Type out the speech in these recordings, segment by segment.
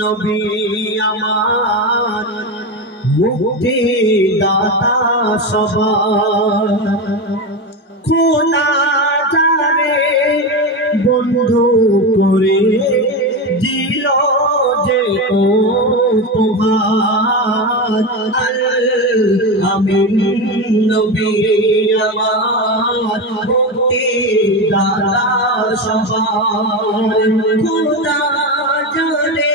নবী আমার মুক্তি দাতা সবার খোদা যারে বন্ধু করে দিল যে উপহার আমিন নবী আমার মুক্তি দাতা সবার খোদা যারে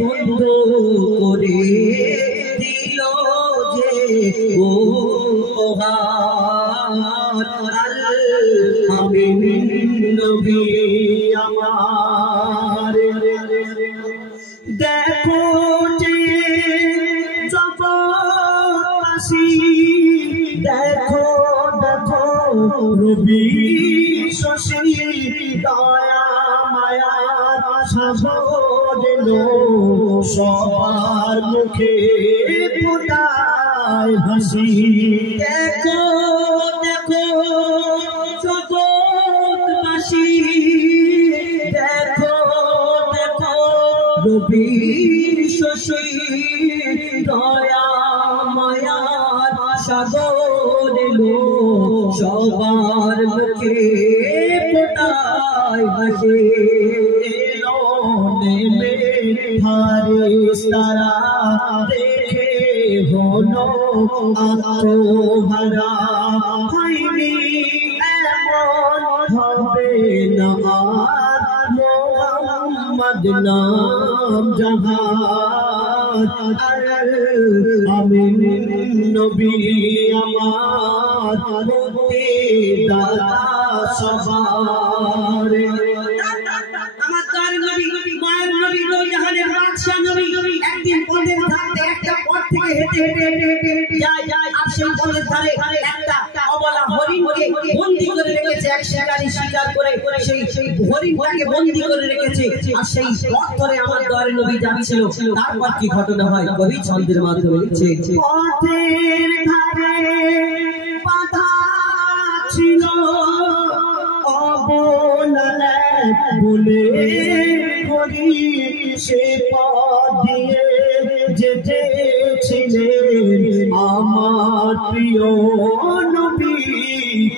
বন্ধু করে দিল যে উপহার আমিন নবী আমার দেখো যে জগৎবাসী দেখো দেখো রবি শশী দয়া মায়ার সাগর সবার মুখে ফোটায় হাসি দেখো দেখো জগৎবাসী দেখো দেখো রবি শশী দয়া মায়ার সাগর সবার মুখে ফোটায় হাসি নেমে ফারিস্তারা দেখে হলো আত্মহারা হয়নি এমন হবে না আর মোহাম্মদ নাম জাহান আমিন নবী আমার মুক্তি দাতা সবার একদিন পথের ধারে একটা পথ থেকে হেঁটে যায় আর সেই পথের ধারে একটা অবলা হরিণকে বন্দী করে রেখেছে এক শিকারী শিকার করে সেই হরিণটাকে বন্দী করে রেখেছে আর সেই পথ ধরে আমার দয়ার নবী যাচ্ছিল তারপর কি ঘটনা হয় কবি ছন্দের মাধ্যমে লিখছে পথের ধারে বাধা ছিল অবলা বলে করি সে পথ দিয়ে যেতেছিলেন আমার প্রিয় নবী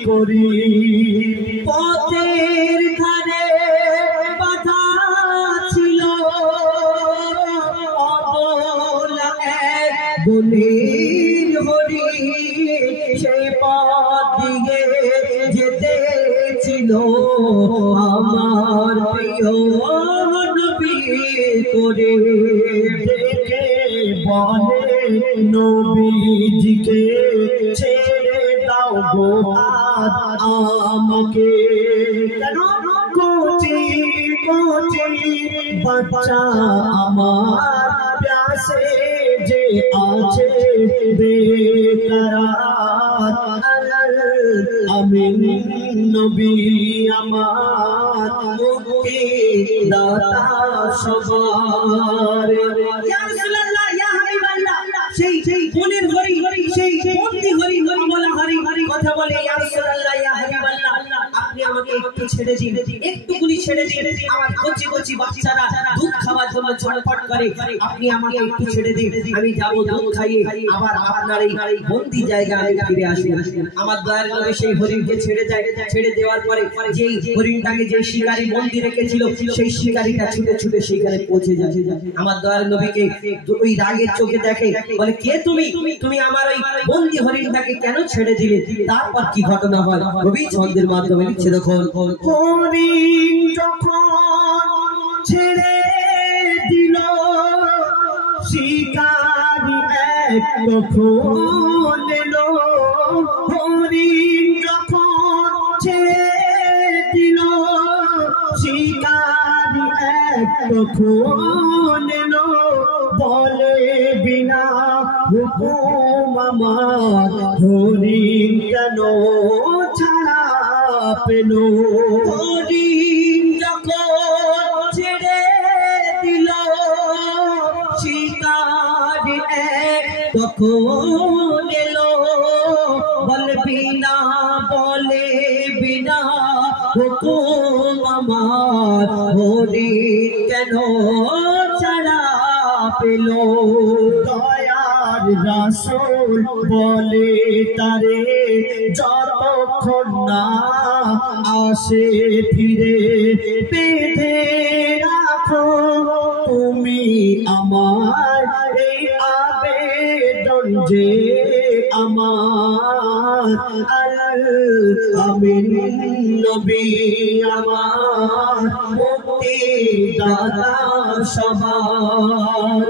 করি পথের ধারে বাধা ছিল অবলা এক বলির হরি সে পথ দিয়ে যেতেছিল আমার প্রিয় নবী করে দেখে বলে নবীজিকে ছেড়ে দাও গো আমাকে কেন কোটি কোটি বাচ্চা আমার প্যাসে যে আছে বেকরার আমিন নবী আমার মুক্তি দাতা সবার ইয়া রাসূলুল্লাহ ইয়া হাবিবাল্লাহ সেই বনের হরি সেই বন্দি হরি বলা হরি কথা বলে ইয়া রাসূলুল্লাহ ইয়া হাবিবাল্লাহ আপনি আমাকে একটু ছেড়ে দিন একটুকুনি ছেড়ে দিন আমার কচি কচি বাচ্চারা দুধ খাওয়ার জন্য ছটফট করে আপনি আমাকে একটু ছেড়ে দিন আমি যাব দুধ খাইয়ে আবার আপনার এই বন্দি জায়গায় আমি ফিরে আসি আমার দয়ার নবী সেই হরিণকে ছেড়ে দেওয়ার পরে যেই হরিণটাকে যে শিকারী বন্দি রেখেছিল সেই শিকারীটা ছুটে ছুটে সেইখানে পৌঁছে যায় আমার দয়ার নবীকে ওই রাগের চোখে দেখে বলে কে তুমি আমার ওই বন্দি হরিণটাকে কেন ছেড়ে দিলে তারপর কি ঘটনা হয় রবি ছন্দের মাধ্যমে লিখছে দেখুন হরিণ যখন ছেড়ে দিল শিকারী এক তখন এলো হরিণ যখন ছেড়ে দিল শিকারী এক তখন এলো বলে বিনা হুকুম আমার হরিণ কেন ছাড়া পেল হরিণ যখন ছেড়ে দিল শিকারী এক তখন এলো বলে বিনা হুকুম আমার হরিণ কেন ছাড়া পেল দয়ার রাসূল বলে তারে যতক্ষণ না আসে ফিরে বেঁধে রাখো তুমি আমার এই আবেদন যে আমার আমিন নবী আমার মুক্তি দাতা সবার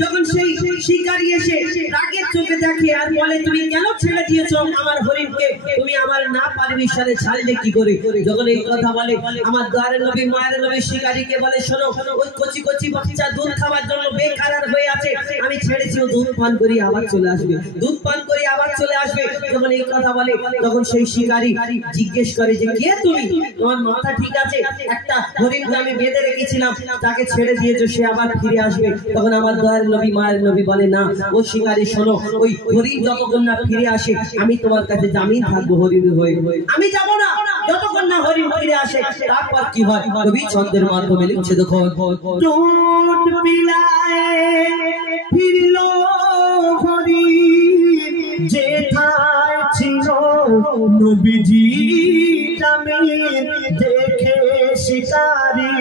যখন সেই শিকারী এসে রাগের চোখে দেখে আর বলে তুমি কেন ছেড়ে দিয়েছো আমার হরিণকে তুমি আমার না পারমিশনে ছাড়লে কি করে যখন এই কথা বলে আমার দয়ার নবী মায়ের নবী শিকারীকে বলে শোনো ওই কচি কচি বাচ্চা দুধ খাওয়ার জন্য বেকারার হয়ে আছে আমি ছেড়েছি ও দুধ পান করি আবার চলে আসবে দুধ পান করি আবার চলে আসবে যখন এই কথা বলে তখন সেই শিকারী জিজ্ঞেস করে যে কে তুমি তোমার মাথা ঠিক আছে একটা হরিণকে আমি বেঁধে রেখেছিলাম তাকে ছেড়ে দিয়েছো সে আবার ফিরে আসবে তখন আমার দয়ার নবী মায়ের নবী বলে না ও শিকারী শোনো ওই হরিণ যতক্ষণ না ফিরে আসে আমি তোমার কাছে জামিন থাকবো হরিণ হয়ে আমি যাব না যতক্ষণ না হরিণ ফিরে আসে তারপর কি হয় কবি ছন্দের মাধ্যমে লিখছে দেখো দুধ পিলায় ফিরলো হরিণ যেথায় ছিল নবীজি জামিন দেখে শিকারী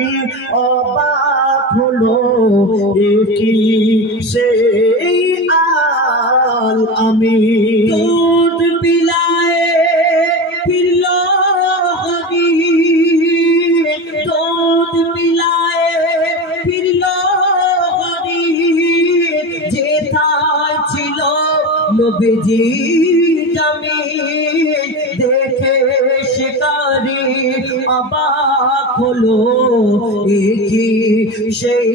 অবাক হলো একই সেই আল আমি দুধ পিলায় ফিরলো হরিণ দুধ পিলায় ফিরলো হরিণ যেথায় ছিল নবীজি জামিন দেখে শিকারী অবাক হলো একই সেই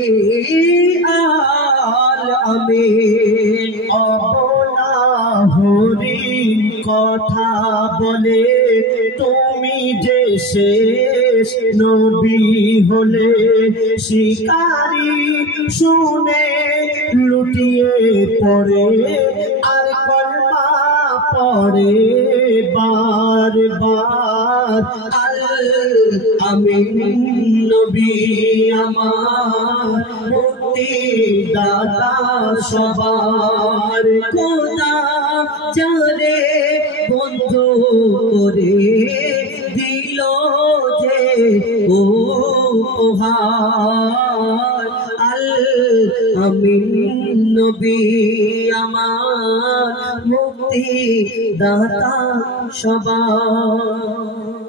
আল আমি অবলা হরিণ কথা বলে তুমি যে শেষ নবী হলে শিকারী শুনে লুটিয়ে পড়ে আর কলমা পড়ে বারবার আমিন নবী আমার মুক্তি দাতা সবার খোদা যারে বন্ধ করে দিল যে উপহার আমিন নবী আমার মুক্তি দাতা সবার